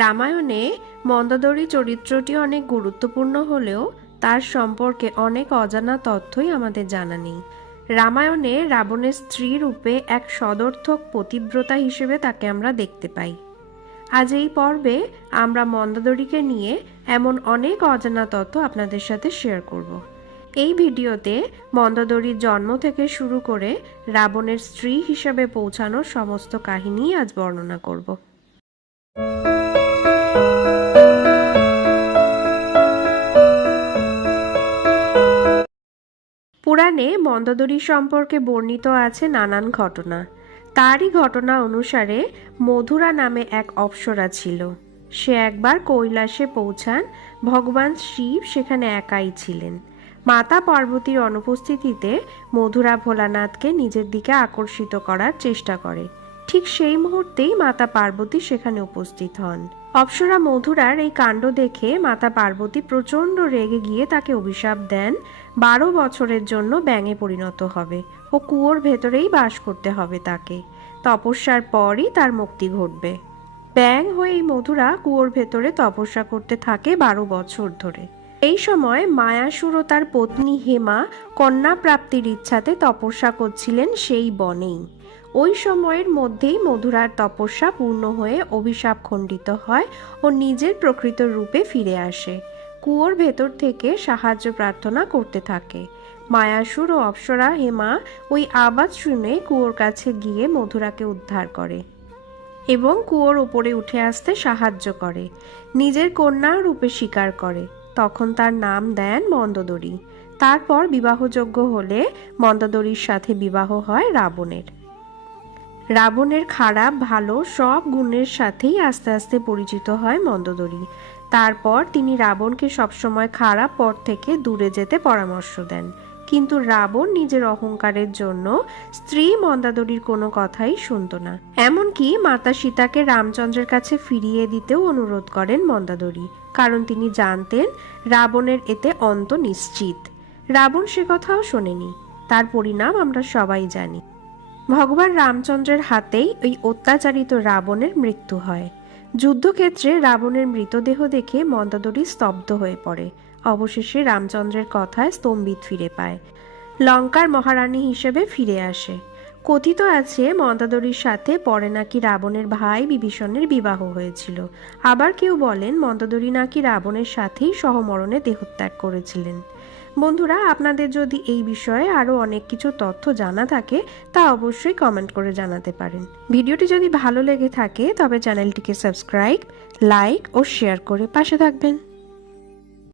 রামায়ণে মন্দোদরী চরিত্রটি অনেক গুরুত্বপূর্ণ হলেও তার সম্পর্কে অনেক অজানা তথ্যই আমাদের জানা নেই। রামায়ণে রাবণের স্ত্রী রূপে এক সদর্থক পতিব্রতা হিসেবে তাকে আমরা দেখতে পাই। আজ এই পর্বে আমরা মন্দোদরীকে নিয়ে এমন অনেক অজানা তথ্য আপনাদের সাথে শেয়ার করব। এই ভিডিওতে মন্দোদরীর জন্ম থেকে শুরু করে রাবণের স্ত্রী হিসেবে পৌঁছানোর সমস্ত কাহিনী আজ বর্ণনা করব। পুরাণে মন্দোদরী সম্পর্কে বর্ণিত আছে নানান ঘটনা। তারই ঘটনা অনুসারে মধুরা নামে এক অপ্সরা ছিল। সে একবার কৈলাসে পৌঁছান, ভগবান শিব সেখানে একাই ছিলেন। মাতা পার্বতীর অনুপস্থিতিতে মধুরা ভোলানাথকে নিজের দিকে আকর্ষিত করার চেষ্টা করে। ঠিক সেই মুহূর্তেই মাতা পার্বতী সেখানে উপস্থিত হন। অপ্সরা মধুরার এই কাণ্ড দেখে মাতা পার্বতী প্রচণ্ড রেগে গিয়ে তাকে অভিশাপ দেন। বারো বছরের জন্য ব্যাঙে পরিণত হবে ও কুয়োর ভেতরেই বাস করতে হবে তাকে। তপস্যার পরই তার মুক্তি ঘটবে। ব্যাং হয়ে এই মধুরা কুয়োর ভেতরে তপস্যা করতে থাকে বারো বছর ধরে। এই সময় মায়াসুর ও তার পত্নী হেমা কন্যা প্রাপ্তির ইচ্ছাতে তপস্যা করছিলেন সেই বনেই। ওই সময়ের মধ্যেই মধুরার তপস্যা পূর্ণ হয়ে অভিশাপ খণ্ডিত হয় ও নিজের প্রকৃত রূপে ফিরে আসে। কুয়োর ভেতর থেকে সাহায্য প্রার্থনা করতে থাকে। মায়াসুর ও অপ্সরা হেমা ওই আবাজ শুনে কুয়োর কাছে গিয়ে মধুরাকে উদ্ধার করে এবং কুয়োর উপরে উঠে আসতে সাহায্য করে। নিজের কন্যা রূপে স্বীকার করে। তখন তার নাম দেন মন্দোদরী। তারপর বিবাহযোগ্য হলে মন্দোদরীর সাথে বিবাহ হয় রাবণের। রাবণের খারাপ ভালো সব গুণের সাথেই আস্তে আস্তে পরিচিত হয় মন্দোদরী। তারপর তিনি রাবণকে সবসময় খারাপ পথ থেকে দূরে যেতে পরামর্শ দেন। কিন্তু রাবণ নিজের অহংকারের জন্য স্ত্রী মন্দাদরীর কোনো কথাই শুনত না। এমনকি মাতা সীতাকে রামচন্দ্রের কাছে ফিরিয়ে দিতেও অনুরোধ করেন মন্দাদরী, কারণ তিনি জানতেন রাবণের এতে অন্ত নিশ্চিত। রাবণ সে কথাও শোনেনি। তার পরিণাম আমরা সবাই জানি। ভগবান রামচন্দ্রের হাতেই ওই অত্যাচারিত রাবণের মৃত্যু হয়। যুদ্ধক্ষেত্রে রাবণের মৃতদেহ দেখে মন্দাদরী স্তব্ধ হয়ে পড়ে। অবশেষে রামচন্দ্রের কথায় স্তম্ভিত ফিরে পায়। লঙ্কার মহারানী হিসেবে ফিরে আসে। কথিত আছে, মন্দাদরীর সাথে পরে নাকি রাবণের ভাই বিভীষণের বিবাহ হয়েছিল। আবার কেউ বলেন, মন্দাদরী নাকি রাবণের সাথেই সহমরণে দেহত্যাগ করেছিলেন। বন্ধুরা, আপনাদের যদি এই বিষয়ে আরও অনেক কিছু তথ্য জানা থাকে, তা অবশ্যই কমেন্ট করে জানাতে পারেন। ভিডিওটি যদি ভালো লেগে থাকে, তবে চ্যানেলটিকে সাবস্ক্রাইব লাইক ও শেয়ার করে পাশে থাকবেন।